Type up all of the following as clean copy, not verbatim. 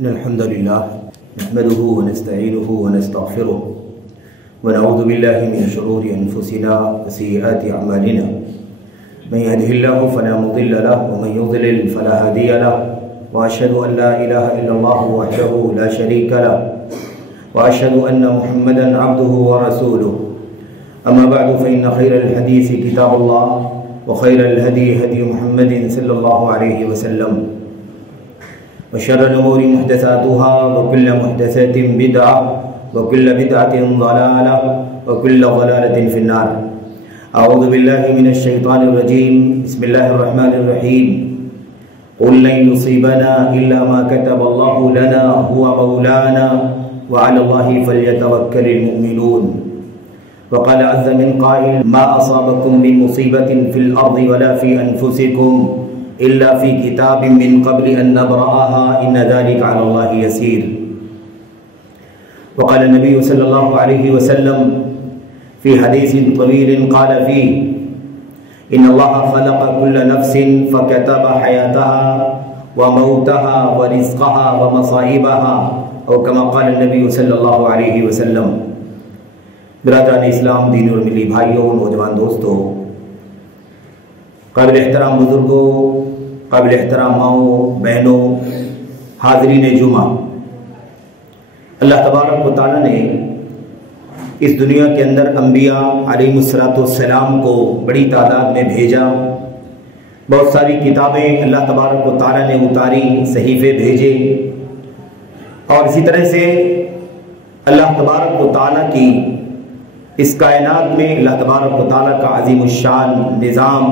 إن الحمد لله نحمده ونستعينه ونستغفره ونعوذ بالله من شرور أنفسنا وسيئات أعمالنا. من يهده الله فلا مضل له ومن يضلل فلا هادي له، وأشهد أن لا إله إلا الله وحده لا شريك له، وأشهد أن محمدا عبده ورسوله. أما بعد فإن خير الحديث كتاب الله، وخير الهدي هدي محمد صلى الله عليه وسلم، وشر الأمور محدثاتها، وكل محدثة بدعة، وكل بدعة ضلالة، وكل ضلالة في النار. أعوذ بالله من الشيطان الرجيم. بسم الله الرحمن الرحيم. قل لن يصيبنا إلا ما كتب الله لنا هو مولانا وعلى الله فليتوكل المؤمنون. وقال عز من قائل: ما أصابكم من مصيبة في الأرض ولا في أنفسكم إلا في كتاب من قبل أن نبرأها إن ذلك على الله يسير. وقال النبي صلى الله عليه وسلم في حديث طويل قال فيه: إن الله خلق كل نفس فكتب حياتها وموتها ورزقها ومصائبها، أو كما قال النبي صلی اللہ علیہ وسلم. برادران اسلام، دین اور ملی بھائیوں، نوجوان دوستوں، قابل احترام بزرگوں، قابل احترام ماؤں، بہنوں، حاضرین جمعہ، اللہ تبارک و تعالیٰ نے اس دنیا کے اندر انبیاء علیہ السلام کو بڑی تعداد میں بھیجا. بہت ساری کتابیں اللہ تبارک و تعالیٰ نے اتاری، صحیفے بھیجے، اور اسی طرح سے اللہ تبارک و تعالیٰ کی اس کائنات میں اللہ تبارک و تعالیٰ کا عظیم الشان نظام،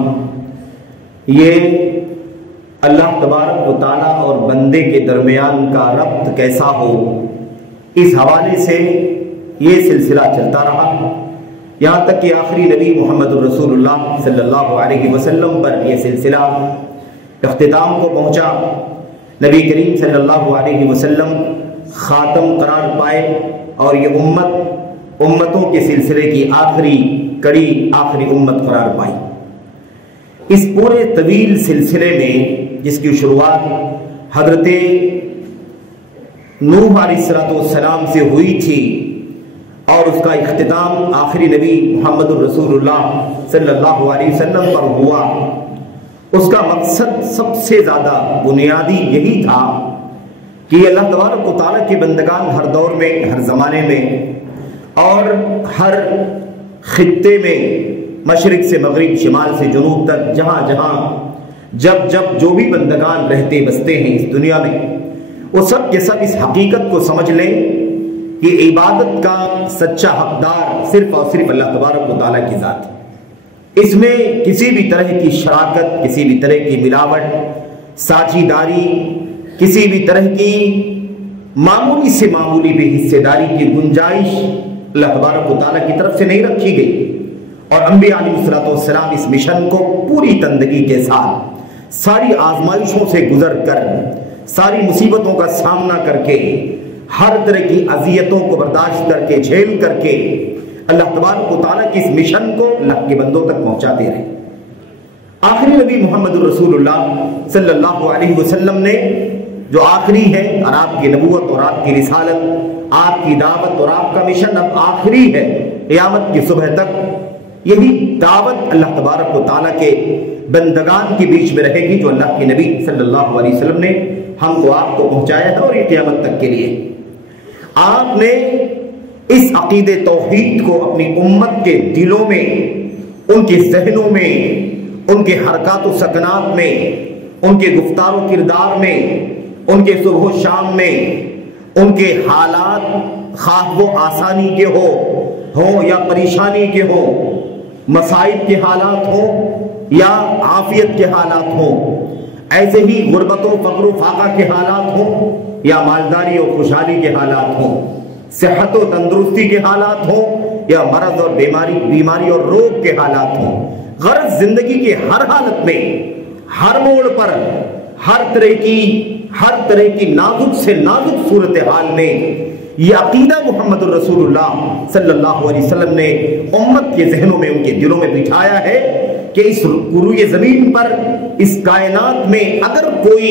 یہ اللہ تبارک و تعالیٰ اور بندے کے درمیان کا ربط کیسا ہو، اس حوالے سے یہ سلسلہ چلتا رہا، یہاں تک کہ آخری نبی محمد الرسول اللہ صلی اللہ علیہ وسلم پر یہ سلسلہ اختتام کو پہنچا. نبی کریم صلی اللہ علیہ وسلم خاتم قرار پائے، اور یہ امتوں کے سلسلے کی آخری کڑی، آخری امت قرار پائی. اس پورے طویل سلسلے میں جس کی شروعات حضرت نوح علیہ السلام سے ہوئی تھی، اور اس کا اختتام آخری نبی محمد الرسول اللہ صلی اللہ علیہ وسلم پر ہوا، اس کا مقصد سب سے زیادہ بنیادی یہی تھا کہ اللہ تبارک و تعالیٰ کے بندگان ہر دور میں، ہر زمانے میں اور ہر خطے میں، مشرق سے مغرب، شمال سے جنوب تک، جہاں جہاں جب جو بھی بندگان رہتے بستے ہیں اس دنیا میں، وہ سب کے سب اس حقیقت کو سمجھ لیں کہ عبادت کا سچا حقدار صرف اور صرف اللہ تبارک و تعالیٰ کی ذات ہے. اس میں کسی بھی طرح کی شراکت، کسی بھی طرح کی ملاوٹ، ساجھی داری، کسی بھی طرح کی معمولی سے معمولی بھی حصے داری کی گنجائش اللہ تبارک و تعالیٰ کی طرف سے نہیں رکھی گئی. اور انبیاء علیہ السلام اس مشن کو پوری تندگی کے ساتھ، ساری آزمائشوں سے گزر کر، ساری مصیبتوں کا سامنا کر کے، ہر طرح کی اذیتوں کو برداشت کر کے، جھیل کر کے، اللہ تبارک و تعالیٰ کی اس مشن کو اللہ کے بندوں تک پہنچاتے رہے. آخری نبی محمد الرسول اللہ صلی اللہ علیہ وسلم نے جو آخری ہے، اور آپ کی نبوت اور آپ کی رسالت، آپ کی دعوت اور آپ کا مشن اب آخری ہے، قیامت کی صبح تک یہی دعوت اللہ تبارک و تعالیٰ کے بندگان کے بیچ میں رہے گی جو اللہ کے نبی صلی اللہ علیہ وسلم نے ہم کو آپ کو پہنچایا ہے، اور یہ قیامت تک کے لیے. آپ نے اس عقید توحید کو اپنی امت کے دلوں میں، ان کے ذہنوں میں، ان کے حرکات و سکنات میں، ان کے گفتار و کردار میں، ان کے صبح و شام میں، ان کے حالات خواہ وہ آسانی کے ہوں یا پریشانی کے ہوں، مصائب کے حالات ہوں یا عافیت کے حالات ہوں، ایسے ہی غربت و فقر و فاقہ کے حالات ہوں یا مالداری اور خوشحالی کے حالات ہوں، صحت و تندرستی کے حالات ہوں یا مرض اور بیماری اور روگ کے حالات ہوں. غرض زندگی کے ہر حالت میں، ہر موڑ پر، ہر طرح کی نازک سے نازک صورتحال میں یہ عقیدہ محمد الرسول اللہ صلی اللہ علیہ وسلم نے امت کے ذہنوں میں، ان کے دلوں میں بٹھایا ہے کہ اس روئے زمین پر، اس کائنات میں اگر کوئی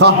خواہ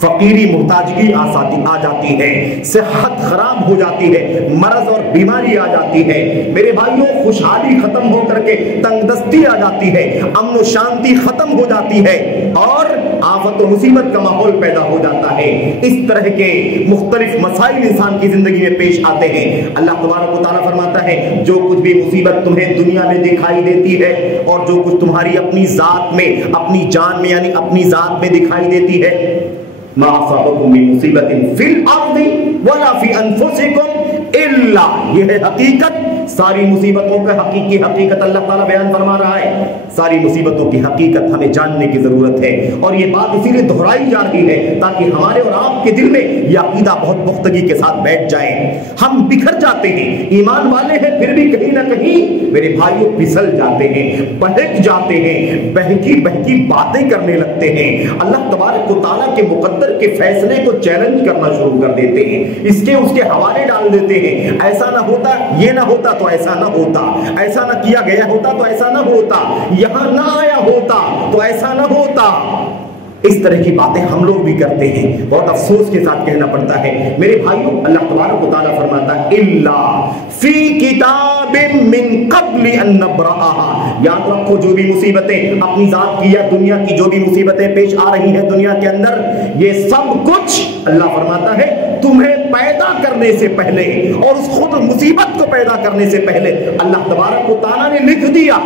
فقیری محتاجگی آ جاتی ہے، صحت خراب ہو جاتی ہے، مرض اور بیماری آ جاتی ہے، میرے بھائیوں خوشحالی ختم ہو کر کے تنگ دستی آ جاتی ہے، امن و شانتی ختم ہو جاتی ہے اور آفت و مصیبت کا ماحول پیدا ہو جاتا ہے۔ اس طرح کے مختلف مسائل انسان کی زندگی میں پیش آتے ہیں۔ اللہ تبارک و تعالیٰ فرماتا ہے جو کچھ بھی مصیبت تمہیں دنیا میں دکھائی دیتی ہے اور جو کچھ تمہاری اپنی ذات میں، اپنی جان میں یعنی اپنی ذات میں دکھائی دیتی ہے، ما اصابکم من مصیبت فی الارض ولا فی انفسکم الا، یہ ہے حقیقت، ساری مصیبتوں کا حقیقی حقیقت اللہ تعالیٰ بیان فرما رہا ہے۔ ساری مصیبتوں کی حقیقت ہمیں جاننے کی ضرورت ہے اور یہ بات اسی لیے دہرائی جا رہی ہے تاکہ ہمارے اور آپ کے دل میں یہ عقیدہ بہت پختگی کے ساتھ بیٹھ جائے۔ ہم بکھر جاتے ہیں، ایمان والے ہیں پھر بھی کہیں نہ کہیں میرے بھائیوں پھسل جاتے ہیں، بہک جاتے ہیں، بہکی بہکی باتیں کرنے لگتے ہیں، اللہ تبارک و تعالیٰ کے مقدر کے فیصلے کو چیلنج کرنا شروع کر دیتے ہیں، اس کے حوالے ڈال دیتے ہیں، ایسا نہ ہوتا، یہ نہ ہوتا تو ایسا نہ ہوتا، ایسا نہ کیا گیا ہوتا تو ایسا نہ ہوتا، یہاں نہ آیا ہوتا تو ایسا نہ ہوتا۔ اس طرح کی باتیں ہم لوگ بھی کرتے ہیں، بہت افسوس کے ساتھ کہنا پڑتا ہے میرے بھائیوں۔ اللہ تبارک و تعالیٰ فرماتا ہے الا فی کتاب من قبل ان نبرأها، یاد رکھو جو بھی مصیبتیں اپنی ذات کی یا دنیا کی جو بھی مصیبتیں پیش آ رہی ہیں دنیا کے اندر، یہ سب کچھ اللہ فرماتا ہے تمہیں پیدا کرنے سے پہلے اور اس خود مصیبت کو پیدا کرنے سے پہلے اللہ تبارک و تعالیٰ نے لکھ دیا۔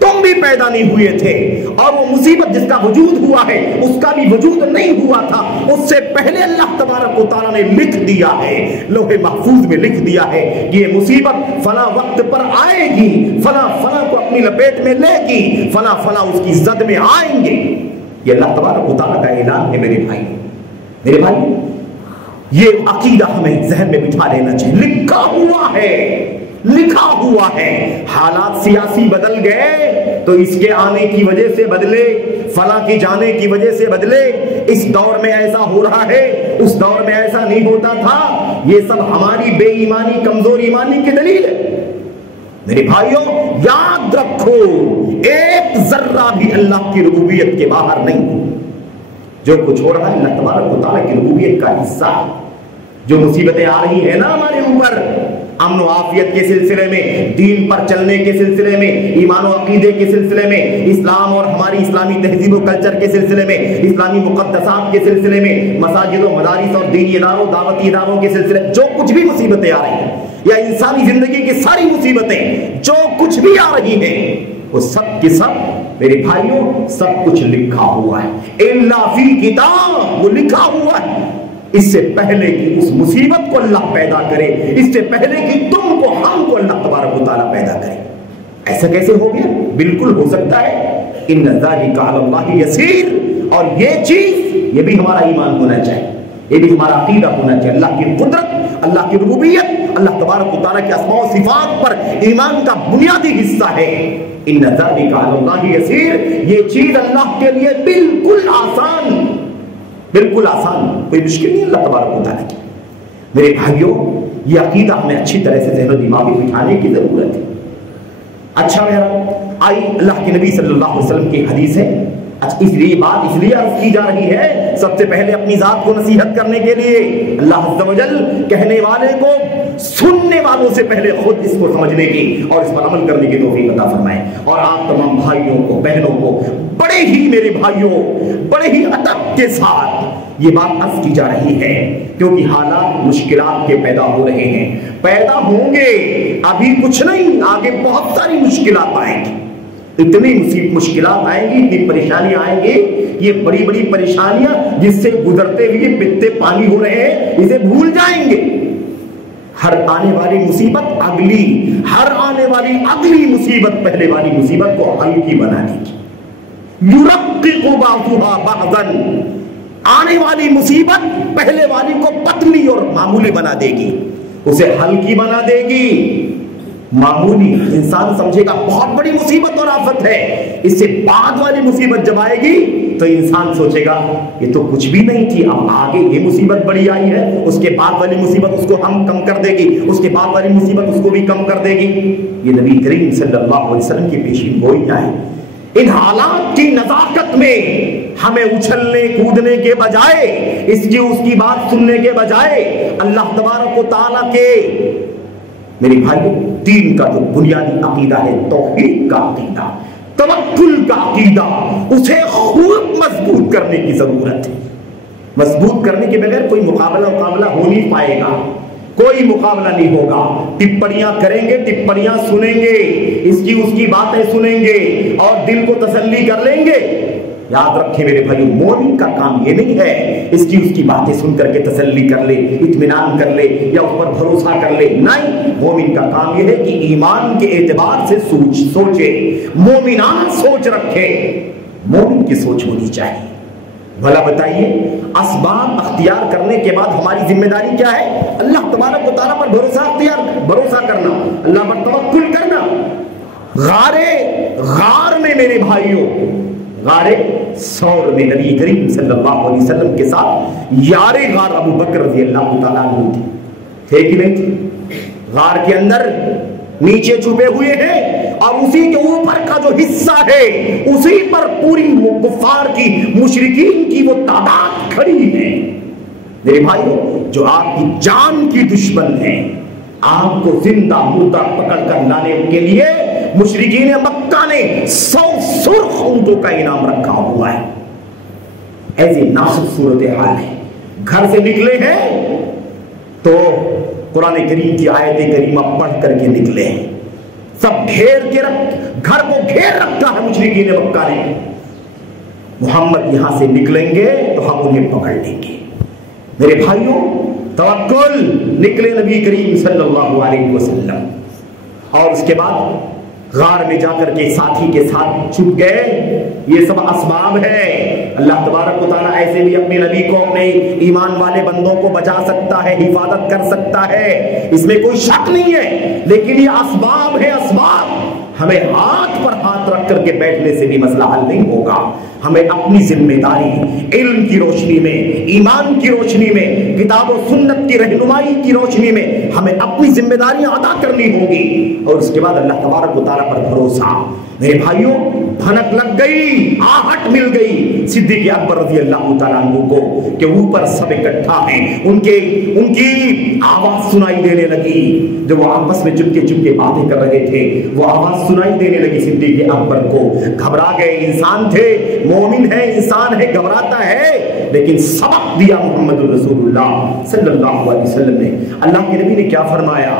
تم بھی پیدا نہیں ہوئے تھے اور وہ مصیبت جس کا وجود ہوا ہے اس کا بھی وجود نہیں ہوا تھا، اس سے پہلے اللہ تبارک و تعالیٰ نے لکھ دیا ہے، لوح محفوظ میں لکھ دیا ہے کہ یہ مصیبت فلاں وقت پر آئے گی، فلاں فلاں کو اپنی لپیٹ میں لے گی، فلاں فلاں اس کی زد میں آئیں گے۔ یہ اللہ تبارک و تعالیٰ کا اعلان ہے میرے بھائی، میرے بھائی یہ عقیدہ ہمیں ذہن میں بٹھا لینا چاہیے، لکھا ہوا ہے، لکھا ہوا ہے۔ حالات سیاسی بدل گئے تو اس کے آنے کی وجہ سے بدلے، فلاں کی جانے کی وجہ سے بدلے، اس دور میں ایسا ہو رہا ہے، اس دور میں ایسا نہیں ہوتا تھا، یہ سب ہماری بے ایمانی، کمزور ایمانی کی دلیل ہے۔ میرے بھائیوں یاد رکھو ایک ذرہ بھی اللہ کی ربوبیت کے باہر نہیں، جو کچھ ہو رہا ہے اللہ تبارک و تعالیٰ کی ربوبیت کا حصہ ہے۔ جو مصیبتیں آ رہی ہیں نا ہمارے اوپر، امن و عافیت کے سلسلے میں، دین پر چلنے کے سلسلے میں، ایمان و عقیدے کے سلسلے میں، اسلام اور ہماری اسلامی تہذیب و کلچر کے سلسلے میں، اسلامی مقدسات کے سلسلے میں، مساجد و مدارس اور دینی اداروں، دعوتی اداروں کے سلسلے میں جو کچھ بھی مصیبتیں آ رہی ہیں یا انسانی زندگی کی ساری مصیبتیں جو کچھ بھی آ رہی ہیں، وہ سب کے سب میرے بھائیوں سب کچھ لکھا ہوا ہے۔ الا فی کتاب، وہ لکھا ہوا ہے۔ اس سے پہلے کہ اس مصیبت کو اللہ پیدا کرے، اس سے پہلے کہ تم کو، ہم کو اللہ تبارک و تعالیٰ پیدا کرے، ایسا کیسے ہو گیا؟ بالکل ہو سکتا ہے۔ ان ذالک علی اللہ یسیر، اور یہ چیز، یہ بھی ہمارا ایمان ہونا چاہیے، یہ بھی ہمارا عقیدہ ہونا چاہیے۔ اللہ کی قدرت، اللہ کی ربوبیت، اللہ تبارک و تعالیٰ کے اسماء و صفات پر ایمان کا بنیادی حصہ ہے۔ ان ذالک علی اللہ یسیر، یہ چیز اللہ کے لیے بالکل آسان، بالکل آسان، کوئی مشکل نہیں اللہ تبارک و تعالیٰ کی۔ میرے بھائیوں یہ عقیدہ ہمیں اچھی طرح سے ذہن و دماغ میں بٹھانے کی ضرورت ہے۔ اچھا میرا آئی اللہ کے نبی صلی اللہ علیہ وسلم کی حدیث ہے، اس لیے بات اس لیے عرض کی جا رہی ہے سب سے پہلے اپنی ذات کو نصیحت کرنے کے لیے، اللہ عز و جل کہنے والے کو سننے والوں سے پہلے خود اس کو سمجھنے کی اور اس پر عمل کرنے کی توفیق عطا فرمائے۔ اور آپ تمام بھائیوں کو، بہنوں کو بڑے ہی، میرے بھائیوں بڑے ہی ادب کے ساتھ یہ بات عرض کی جا رہی ہے کیونکہ حالات مشکلات کے پیدا ہو رہے ہیں، پیدا ہوں گے، ابھی کچھ نہیں، آگے بہت ساری مشکلات آئیں گی، اتنی مشکلات آئیں گی، اتنی پریشانیاں آئیں گی، یہ بڑی بڑی پریشانیاں جس سے گزرتے ہوئے بتتے پانی ہو رہے ہیں اسے بھول جائیں گے۔ ہر آنے والی مصیبت اگلی، ہر آنے والی اگلی مصیبت پہلے والی مصیبت کو ہلکی بنا دے گی۔ یرقق بعضها بعضا، آنے والی مصیبت پہلے والی کو پتلی اور معمولی بنا دے گی، اسے ہلکی بنا دے گی۔ معمولی انسان سمجھے گا بہت بڑی مصیبت اور آفت ہے، اس سے بعد والی مصیبت جب آئے گی تو انسان سوچے گا یہ تو کچھ بھی نہیں تھی، اب آگے یہ مصیبت بڑی آئی ہے، اس کے بعد والی مصیبت اس کو ہم کم کر دے گی، اس کے بعد والی مصیبت اس کو بھی کم کر دے گی۔ یہ نبی کریم صلی اللہ علیہ وسلم کی پیشین گوئیاں ہیں۔ ان حالات کی نزاکت میں ہمیں اچھلنے کودنے کے بجائے، اس کی بات سننے کے بجائے اللہ تبارک و تعالیٰ کے میرے بھائی دین کا جو بنیادی عقیدہ ہے، توحید کا عقیدہ، توکل کا عقیدہ، اسے خوب مضبوط کرنے کی ضرورت ہے۔ مضبوط کرنے کے بغیر کوئی مقابلہ ہو نہیں پائے گا، کوئی مقابلہ نہیں ہوگا۔ ٹپڑیاں کریں گے، ٹپڑیاں سنیں گے، اس کی باتیں سنیں گے اور دل کو تسلی کر لیں گے۔ یاد رکھیں میرے بھائیو، مومن کا کام یہ نہیں ہے اس کی باتیں سن کر کے تسلی کر لے، اطمینان کر لے یا اس پر بھروسہ کر لے، نہیں۔ مومن کا کام یہ ہے کہ ایمان کے اعتبار سے سوچے، مومنان سوچ رکھے، مومن کی سوچ ہونی چاہیے۔ بھلا بتائیے، اسباب اختیار کرنے کے بعد ہماری ذمہ داری کیا ہے؟ اللہ تبارک و تعالیٰ پر بھروسہ کرنا، اللہ پر توکل کرنا۔ غار میں میرے بھائیوں، غار ثور میں نبی کریم صلی اللہ علیہ وسلم کے ساتھ یار غار ابو بکر رضی اللہ تعالیٰ عنہ تھے کہ نہیں تھے؟ غار کے اندر نیچے چھپے ہوئے ہیں اور اسی کے اوپر کا جو حصہ ہے اسی پر پوری کفار کی، مشرکین کی وہ تعداد کھڑی ہے۔ میرے بھائیو، جو آپ کی جان کی دشمن ہیں، آپ کو زندہ مردہ پکڑ کر لانے کے لیے مشرکین مکہ نے 100 سرخ اونٹوں کا انعام رکھا ہوا ہے۔ ایسی نازک صورتحال ہے، گھر سے نکلے ہیں تو قرآن کریم کی آیت کریمہ پڑھ کر کے نکلے ہیں، سب گھر کو گھیر رکھا ہے مشرکین مکہ نے۔ محمد یہاں سے نکلیں گے تو ہم انہیں پکڑ لیں گے۔ میرے بھائیوں، توکل، نکلے نبی کریم صلی اللہ علیہ وسلم اور اس کے بعد غار میں جا کر کے ساتھی کے ساتھ چھپ گئے۔ یہ سب اسباب ہے۔ اللہ تبارک و تعالیٰ ایسے بھی اپنے نبی کو، اپنے ایمان والے بندوں کو بچا سکتا ہے، حفاظت کر سکتا ہے، اس میں کوئی شک نہیں ہے، لیکن یہ اسباب ہے، اسباب۔ ہمیں ہاتھ پر ہاتھ رکھ کر کے بیٹھنے سے بھی مسئلہ حل نہیں ہوگا۔ ہمیں اپنی ذمہ داری علم کی روشنی میں، ایمان کی روشنی میں، کتاب و سنت کی رہنمائی کی روشنی میں ہمیں اپنی ذمہ داریاں ادا کرنی ہوگی، اور اس کے بعد اللہ تبارک و تعالیٰ پر بھروسہ۔ میرے بھائیوں، بھنک لگ گئی، آہٹ مل گئی صدیق اکبر رضی اللہ تعالیٰ عنہ کو کہ اوپر سب اکٹھا ہیں، ان کی آواز سنائی دینے لگی۔ جب وہ آپس میں چپکے چپکے باتیں کر رہے تھے، وہ آواز سنائی دینے لگی صدیق اکبر کو۔ گھبرا گئے، انسان تھے، مومن ہے، انسان ہے، گھبراتا ہے، لیکن سبق دیا محمد رسول اللہ صلی اللہ علیہ وسلم نے۔ اللہ کے نبی نے کیا فرمایا؟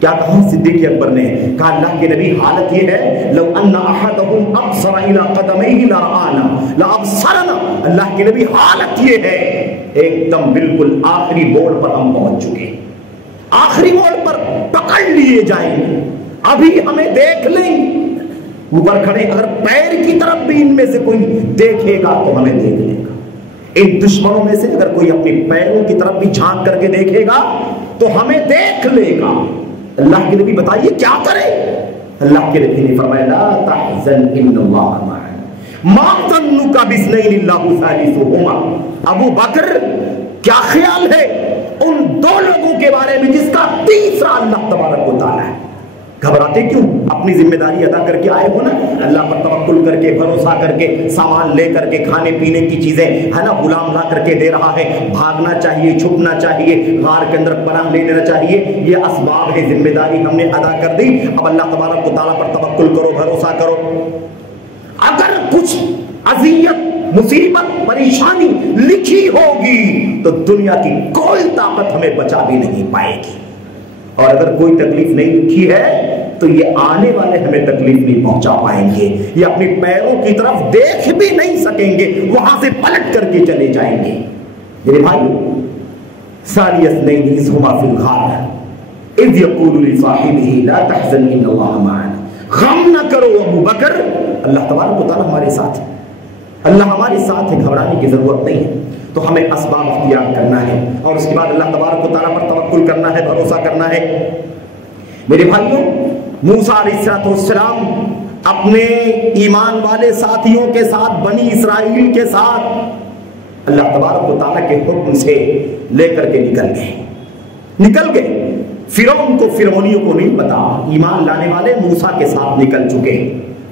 کیا کہا صدیق اکبر نے؟ کہا اللہ کے نبی حالت یہ ہے، لو ان احدهم ابصر الى قدميه لرانا لابصرنا۔ اللہ کے نبی حالت یہ ہے، ایک دم بالکل آخری موڑ پر ہم پہنچ چکے، آخری موڑ پر پکڑ لیے جائیں گے، ابھی ہمیں دیکھ لیں گے۔ اوپر کھڑے، اگر پیر کی طرف بھی ان میں سے کوئی دیکھے گا تو ہمیں دیکھ لے گا۔ ان دشمنوں میں سے اگر کوئی اپنی پیروں کی طرف بھی جھانک کر کے دیکھے گا تو ہمیں دیکھ لے گا۔ اللہ کے نبی بتائیے کیا کرے؟ اللہ کے نبی نے فرمایا لا تحزن ان اللہ معنا ما ظنک باثنین اللہ ثالثہما۔ ابو بکر، کیا خیال ہے ان دو لوگوں کے بارے میں جس کا تیسرا اللہ تبارک و تعالی ہے؟ گھبراتے کیوں؟ اپنی ذمہ داری ادا کر کے آئے ہو نا، اللہ پر توکل کر کے، بھروسہ کر کے، سامان لے کر کے، کھانے پینے کی چیزیں ہے نا، غلام لا کر کے دے رہا ہے، بھاگنا چاہیے، چھپنا چاہیے، غار کے اندر پناہ لے لینا چاہیے، یہ اسباب ہے، ذمہ داری ہم نے ادا کر دی۔ اب اللہ تبارک و تعالیٰ پر توکل کرو، بھروسہ کرو۔ اگر کچھ اذیت، مصیبت، پریشانی لکھی ہوگی تو دنیا کی کوئی طاقت ہمیں بچا بھی نہیں پائے گی، اور اگر کوئی تکلیف نہیں لکھی ہے تو یہ آنے والے ہمیں تکلیف نہیں پہنچا پائیں گے، یہ اپنے پیروں کی طرف دیکھ بھی نہیں سکیں گے، وہاں سے پلٹ کر کے چلے جائیں گے۔ میرے بھائیو، ثانی اثنین اذ ہما فی الغار اذ یقول لصاحبہ لا تحزن ان اللہ معنا۔ غم نہ کرو ابو بکر، اللہ تبارک و تعالیٰ ہمارے ساتھ ہے، اللہ ہمارے ساتھ ہے، گھبرانے کی ضرورت نہیں ہے۔ تو ہمیں اسباب اختیار کرنا ہے اور اس کے بعد اللہ تبارک و تعالیٰ پر توکل کرنا ہے، بھروسہ کرنا ہے۔ میرے بھائیوں، موسیٰ علیہ السلام اپنے ایمان والے ساتھیوں کے ساتھ، بنی اسرائیل کے ساتھ اللہ تبارک و تعالیٰ کے حکم سے لے کر کے نکل گئے۔ فرعون کو، فرعونیوں کو نہیں پتا، ایمان لانے والے موسیٰ کے ساتھ نکل چکے،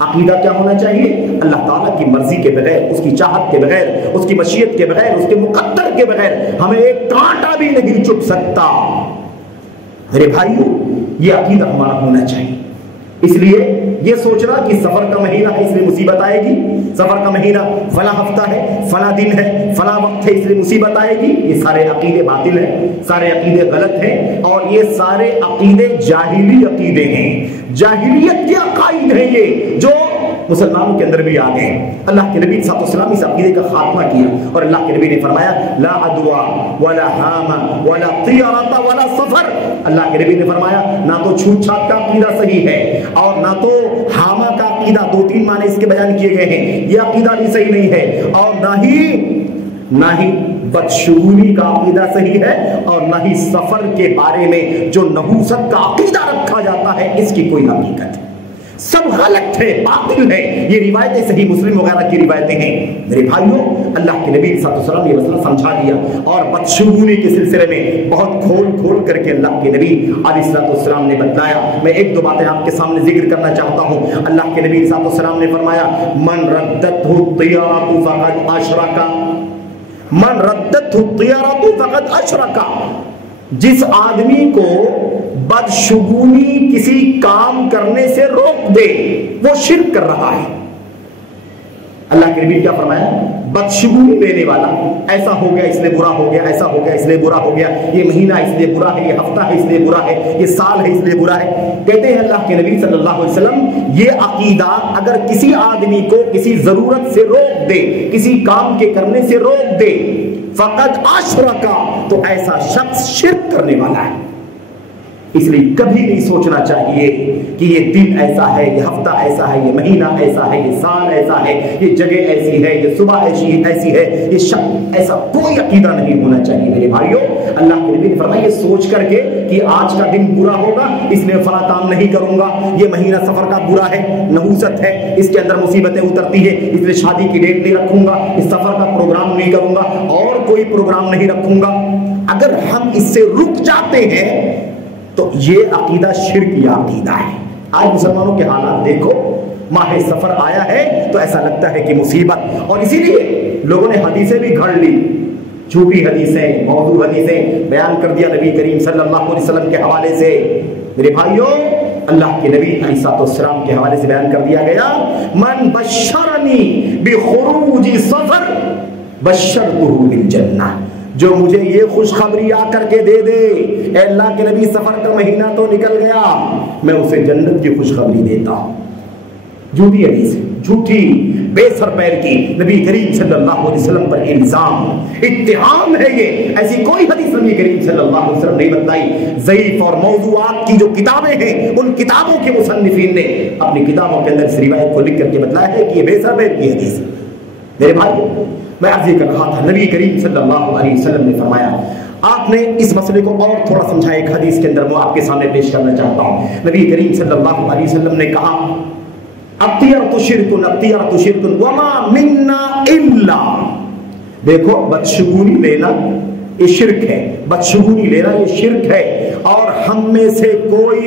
عقیدہ کیا ہونا چاہیے؟ اللہ تعالیٰ کی مرضی کے بغیر، اس کی چاہت کے بغیر، اس کی مشیت کے بغیر، اس کے مقدر کے بغیر ہمیں ایک کانٹا بھی نہیں چبھ سکتا۔ میرے بھائیو، یہ عقیدہ ہمارا ہونا چاہیے۔ اس لیے یہ سوچنا کہ سفر کا مہینہ ہے اس لیے مصیبت آئے گی، سفر کا مہینہ فلاں ہفتہ ہے، فلاں دن ہے، فلاں وقت ہے اس لیے مصیبت آئے گی، یہ سارے عقیدے باطل ہیں، سارے عقیدے غلط ہیں، اور یہ سارے عقیدے جاہلی عقیدے ہیں، جاہلیت کے عقائد ہیں یہ جو مسلمانوں کے اندر بھی آ گئے۔ اللہ کے نبی صلی اللہ علیہ وسلم اس عقیدے کا خاتمہ کیا، اور اللہ کے نبی نے فرمایا لا عدوا ولا حام ولا طیرۃ ولا سفر۔ اللہ کے نبی نے فرمایا نہ تو چھوت چھات کا عقیدہ صحیح ہے اور نہ تو حامہ کا عقیدہ، دو تین معنی اس کے بیان کیے گئے ہیں، یہ عقیدہ بھی صحیح نہیں ہے، اور نہ ہی بدشگونی کا عقیدہ صحیح ہے، اور نہ ہی سفر کے بارے میں جو نحوست کا عقیدہ رکھا جاتا ہے اس کی کوئی حقیقت ہے، سب غلط ہے، باطل ہے۔ یہ روایتیں صحیح مسلم وغیرہ کی روایتیں ہیں۔ میرے بھائیوں، اللہ کے نبی صلی اللہ علیہ وسلم نے یہ مسئلہ سمجھا دیا، اور بدشگونی کے سلسلے میں بہت کھول کر کے اللہ کے نبی علیہ السلام نے بتلایا۔ میں ایک دو باتیں آپ کے سامنے ذکر کرنا چاہتا ہوں۔ اللہ کے نبی صلی اللہ علیہ وسلم نے فرمایا من ردته الطیرۃ فقد اشرک، من ردته الطیرۃ فقد اشرک، جس آدمی کو بدشگونی کسی کام کرنے سے روک دے وہ شرک کر رہا ہے۔ اللہ کے نبی کیا فرمایا؟ بدشگونی لینے والا، ایسا ہو گیا اس لیے برا ہو گیا، ایسا ہو گیا اس لیے برا ہو گیا، یہ مہینہ اس لیے برا ہے، یہ ہفتہ ہے اس لیے برا ہے، یہ سال ہے اس لیے برا ہے۔ کہتے ہیں اللہ کے نبی صلی اللہ علیہ وسلم یہ عقیدہ اگر کسی آدمی کو کسی ضرورت سے روک دے، کسی کام کے کرنے سے روک دے، فقط اشرکا، تو ایسا شخص شرک کرنے والا ہے۔ اس لیے کبھی نہیں سوچنا چاہیے کہ یہ دن ایسا ہے، یہ ہفتہ ایسا ہے، یہ مہینہ ایسا ہے، یہ سال ایسا ہے، یہ جگہ ایسی ہے، یہ صبح ایسی ہے، یہ شب ایسا کوئی عقیدہ نہیں ہونا چاہیے۔ میرے بھائیوں، اللہ کے نبی نے فرمایا یہ سوچ کر کے کہ آج کا دن برا ہوگا اس لیے فلاں کام نہیں کروں گا، یہ مہینہ سفر کا برا ہے، نحوست ہے، اس کے اندر مصیبتیں اترتی ہے، اس لیے شادی کی ڈیٹ نہیں رکھوں گا، اس سفر کا پروگرام نہیں کروں گا، اور کوئی پروگرام نہیں رکھوں گا۔ اگر ہم اس سے رک جاتے ہیں تو یہ عقیدہ شرکیہ عقیدہ ہے۔ آج مسلمانوں کے حالات دیکھو، ماہ سفر آیا ہے تو ایسا لگتا ہے کہ مصیبت، اور اسی لیے لوگوں نے حدیثیں بھی گھڑ لی، جھوٹی حدیثیں، موضوع حدیثیں بیان کر دیا نبی کریم صلی اللہ علیہ وسلم کے حوالے سے۔ میرے بھائیوں، اللہ کے نبی علیہ السلام کے حوالے سے بیان کر دیا گیا من بشرنی بخروج سفر بشرتہ بالجنہ، جو مجھے یہ خوشخبری آ کر کے دے دے اے اللہ کے نبی سفر کا مہینہ تو نکل گیا، میں اسے جنت کی خوشخبری دیتا ہوں۔ جھوٹی حدیث، جھوٹی بے سر پیر کی نبی کریم صلی اللہ علیہ وسلم پر الزام، اتہام ہے یہ، ایسی کوئی حدیث نبی کریم صلی اللہ علیہ وسلم نہیں بتلائی۔ ضعیف اور موضوعات کی جو کتابیں ہیں ان کتابوں کے مصنفین نے اپنی کتابوں کے اندر اس روایت کو لکھ کر کے بتلایا ہے کہ یہ بے سر پیر کی حدیث ہے۔ میرے بھائی، میں عرض کر رہا تھا نبی کریم صلی اللہ علیہ وسلم نے فرمایا، آپ نے اس مسئلے کو اور تھوڑا سمجھا ایک حدیث کے اندر، میں آپ کے سامنے پیش کرنا چاہتا ہوں۔ نبی کریم صلی اللہ علیہ وسلم نے کہا الطیرۃ شرک، الطیرۃ شرک وما منا الا، دیکھو بدشگونی لینا یہ شرک ہے، بدشگونی لینا یہ شرک ہے، اور ہم میں سے کوئی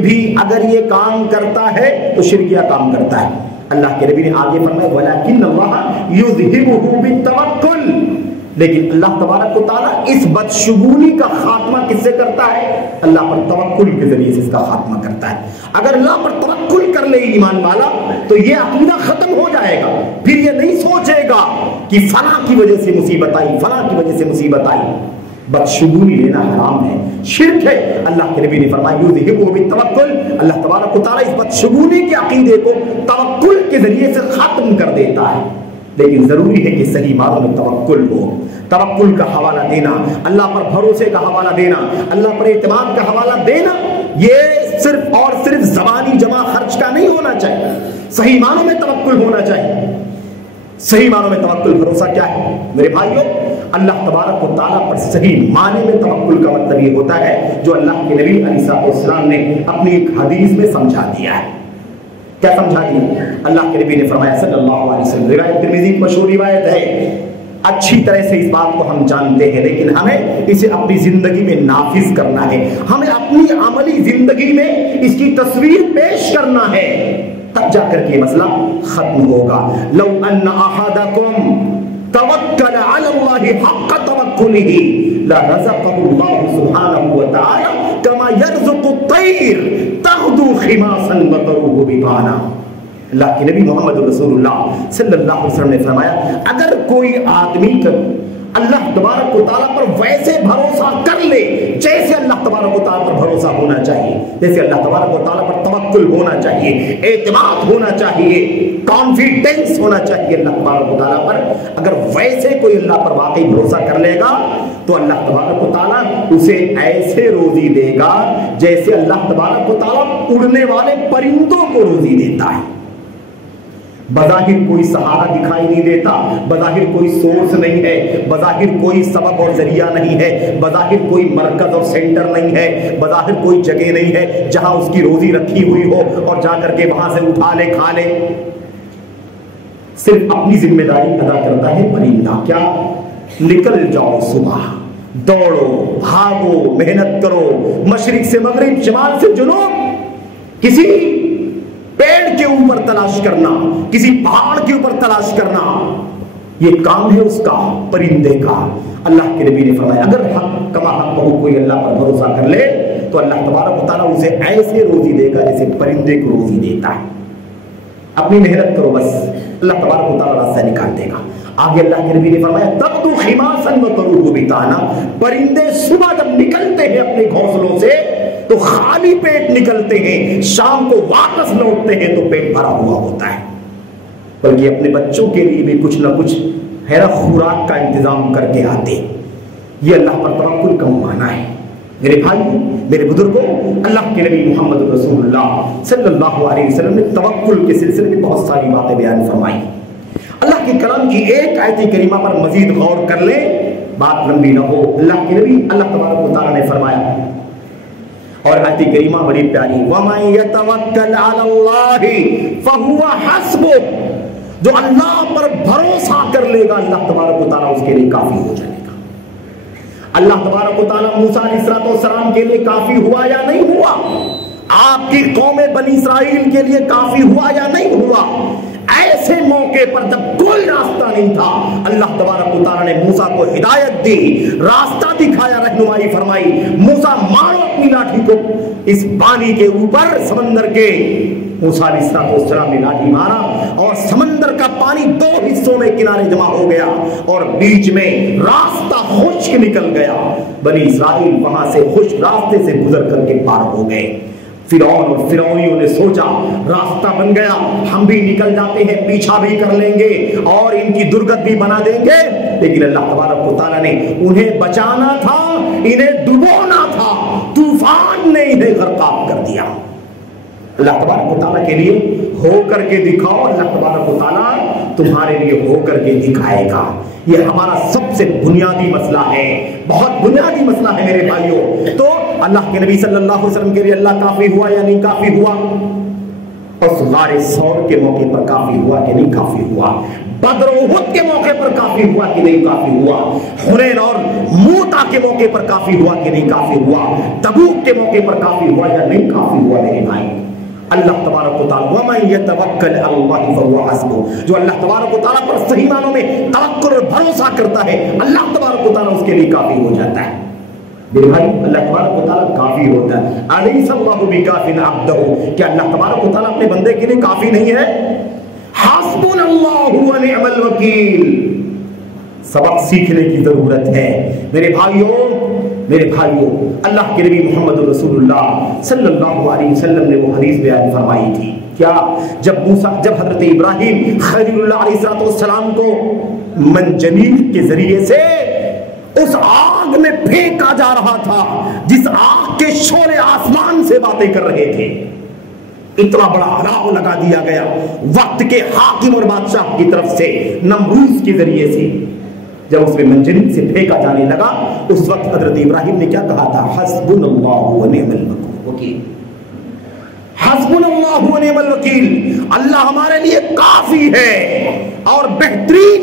بھی اگر یہ کام کرتا ہے تو شرکیہ کام کرتا ہے۔ اللہ کے نبی نے آگے فرمایا وَلَكِنَّ اللَّهَ يُذْهِبُهُ بِالتَّوَكُّلِ، لیکن اللہ تبارک و تعالیٰ اس بدشگونی کا خاتمہ کس سے کرتا ہے؟ اللہ پر توکل کے ذریعے سے اس کا خاتمہ کرتا ہے۔ اگر اللہ پر توکل کر لے ایمان والا تو یہ عقیدہ ختم ہو جائے گا، پھر یہ نہیں سوچے گا کہ فلاں کی وجہ سے مصیبت آئی، فلاں کی وجہ سے مصیبت آئی۔ بدشگونی لینا حرام ہے، شرک ہے۔ اللہ کے نبی نے فرمایا یذہبہ بالتوکل، اللہ تبارک و تعالیٰ اس بدشگونی کے عقیدے کو توکل کے ذریعے سے ختم کر دیتا ہے۔ لیکن ضروری ہے کہ صحیح معنوں میں توکل ہو، توکل کا حوالہ دینا، اللہ پر بھروسے کا حوالہ دینا، اللہ پر اعتماد کا حوالہ دینا، یہ صرف اور صرف زبانی جمع خرچ کا نہیں ہونا چاہیے، صحیح معنوں میں توکل ہونا چاہیے۔ صحیح معنوں میں توکل بھروسہ کیا ہے میرے بھائیوں؟ اللہ تبارک و تعالیٰ پر صحیح معنی میں توکل کا مطلب یہ ہوتا ہے جو اللہ کے نبی علیہ السلام نے اپنی ایک حدیث میں سمجھا دیا ہے۔ کیا سمجھا دیا؟ اللہ کے نبی نے فرمایا صلی اللہ علیہ وسلم، روایت ترمذی کی مشہور روایت ہے، اچھی طرح سے اس بات کو ہم جانتے ہیں، لیکن ہمیں اسے اپنی زندگی میں نافذ کرنا ہے، ہمیں اپنی عملی زندگی میں اس کی تصویر پیش کرنا ہے، تب جا کر کے مسئلہ ختم ہوگا۔ لو ان احدکم توکل علی اللہ حق توکلہ لرزقہ اللہ سبحانہ وتعالی کما یرزق الطیر تغدو خماسا وتروح بطانا۔ اللہ کے نبی محمد رسول اللہ صلی اللہ علیہ وسلم نے فرمایا اگر کوئی آدمی اللہ تبارک و تعالیٰ پر ویسے بھروسہ کر لے جیسے اللہ تبارک و تعالیٰ پر بھروسہ ہونا چاہیے، جیسے اللہ تبارک و تعالیٰ پر توکل ہونا چاہیے، اعتماد ہونا چاہیے، کانفیڈنس ہونا چاہیے اللہ تبارک و تعالیٰ پر، اگر ویسے کوئی اللہ پر واقعی بھروسہ کر لے گا تو اللہ تبارک و تعالیٰ اسے ایسے روزی دے گا جیسے اللہ تبارک و تعالیٰ اڑنے والے پرندوں کو روزی دیتا ہے۔ بظاہر کوئی سہارا دکھائی نہیں دیتا، بظاہر کوئی سورس نہیں ہے، بظاہر کوئی سبب اور ذریعہ نہیں ہے، بظاہر کوئی مرکز اور سینٹر نہیں ہے، بظاہر کوئی جگہ نہیں ہے جہاں اس کی روزی رکھی ہوئی ہو اور جا کر کے وہاں سے اٹھا لے کھا لے، صرف اپنی ذمہ داری ادا کرتا ہے پرندہ۔ کیا؟ نکل جاؤ، صبح دوڑو، بھاگو، محنت کرو، مشرق سے مغرب، شمال سے جنوب، کسی پیڑ کے اوپر تلاش کرنا، کسی پہاڑ کے اوپر تلاش کرنا، یہ کام ہے اس کا، پرندے کا۔ اللہ کے نبی نے فرمایا اگر حق کما حق کو کوئی اللہ پر بھروسہ کر لے تو اللہ تبارک و تعالیٰ اسے ایسے روزی دے گا جیسے پرندے کو روزی دیتا ہے۔ اپنی محنت کرو، بس اللہ تبارک و تعالیٰ راستہ نکال دے گا۔ آگے اللہ کے نبی نے فرمایا تغدو خماسا وتروح بطانا، پرندے صبح جب نکلتے ہیں اپنے گھونسلوں سے تو خالی پیٹ نکلتے ہیں، شام کو واپس لوٹتے ہیں تو پیٹ بھرا ہوا ہوتا ہے، بلکہ اپنے بچوں کے لیے بھی کچھ نہ کچھ ہے نا خوراک کا انتظام کر کے آتے۔ یہ اللہ پر توکل کا معنی ہے۔ میرے بھائی، میرے بزرگوں، اللہ کے نبی محمد رسول اللہ صلی اللہ علیہ وسلم نے توکل کے سلسلے میں بہت ساری باتیں بیان فرمائی۔ اللہ کے کلام کی ایک آیت کریمہ پر مزید غور کر لیں، بات لمبی نہ ہو۔ اللہ کے نبی اللہ تبارک و تعالیٰ نے فرمایا، اور آیت کریمہ بڑی پیاری، وَمَن يَتَوَكَّلْ عَلَى اللَّهِ فَهُوَ حَسْبُهُ، جو اللہ پر بھروسہ کر لے گا اللہ تبارک و تعالیٰ اس کے لیے کافی ہو جائے گا۔ اللہ تبارک و تعالیٰ موسیٰ علیہ السلام کے لیے کافی ہوا یا نہیں ہوا؟ آپ کی قوم بنی اسرائیل کے لیے کافی ہوا یا نہیں ہوا؟ ایسے موقع پر جب کوئی راستہ نہیں تھا، اللہ تبارک و تعالیٰ نے موسیٰ کو ہدایت دی، راستہ دکھایا، رہنمائی فرمائی، موسیٰ مارو اپنی لاٹھی کو اس پانی کے اوپر، سمندر کے۔ موسیٰ علیہ السلام نے لاٹھی مارا اور سمندر کا پانی دو حصوں میں کنارے جمع ہو گیا اور بیچ میں راستہ خشک نکل گیا۔ بنی اسرائیل وہاں سے خشک راستے سے گزر کر کے پار ہو گئے۔ فرعون اور فرعونیوں نے سوچا راستہ بن گیا، ہم بھی نکل جاتے ہیں، پیچھا بھی کر لیں گے اور ان کی درگت بھی بنا دیں گے، لیکن اللہ تبارک و تعالیٰ نے انہیں بچانا تھا، انہیں ڈبونا تھا، طوفان نے انہیں غرقاب کر دیا۔ اللہ تبارک و تعالیٰ کے لیے ہو کر کے دکھاؤ، اللہ تبارک و تعالیٰ تمہارے لیے ہو کر کے دکھائے گا۔ یہ ہمارا سب سے بنیادی مسئلہ ہے، بہت بنیادی مسئلہ ہے میرے بھائیوں۔ تو اللہ کے نبی صلی اللہ علیہ وسلم کے لیے اللہ کافی ہوا یا نہیں کافی ہوا؟ اس غار ثور کے موقع پر کافی ہوا کہ نہیں کافی ہوا؟ بدر و احد کے موقع پر کافی ہوا کہ نہیں کافی ہوا؟ حنین اور موتا کے موقع پر کافی ہوا کہ نہیں کافی ہوا؟ تبوک کے موقع پر کافی ہوا یا نہیں کافی ہوا میرے بھائی؟ اللہ تبارک و تعالیٰ وَمَن يَتَوَكَّلْ عَلَى اللَّهِ فَهُوَ حَسْبُهُ، جو اللہ تبارک و تعالیٰ پر صحیح معنوں میں توکل اور بھروسہ کرتا ہے، اللہ تبارک و تعالیٰ اس کے لیے کافی ہو جاتا ہے۔ میرے بھائی، اللہ تبارک و تعالیٰ کافی ہوتا ہے۔ أَلَيْسَ اللَّهُ بِكَافٍ عَبْدَهُ، کیا اللہ تبارک و تعالیٰ اپنے بندے کے لیے کافی نہیں ہے؟ حَسْبُنَا اللَّهُ وَنِعْمَ الْوَكِيلُ، سبق سیکھنے کی ضرورت ہے میرے بھائیوں۔ میرے بھائیوں، اللہ کے نبی محمد رسول اللہ صلی اللہ علیہ وسلم نے وہ حدیث بیان فرمائی تھی، کیا؟ جب حضرت ابراہیم خلیل اللہ علیہ السلام کو منجنیق کے ذریعے سے اس آگ میں پھینکا جا رہا تھا جس آگ کے شعلے آسمان سے باتیں کر رہے تھے، اتنا بڑا علاؤ لگا دیا گیا وقت کے حاکم اور بادشاہ کی طرف سے نمروز کے ذریعے سے۔ جب اس میں منجنیق سے پھینکا جانے لگا اس وقت حضرت ابراہیم نے کیا کہا تھا؟ حسبنا اللہ ونعم الوکیل، حسبنا اللہ ونعم الوکیل، اللہ ہمارے لیے کافی ہے اور بہترین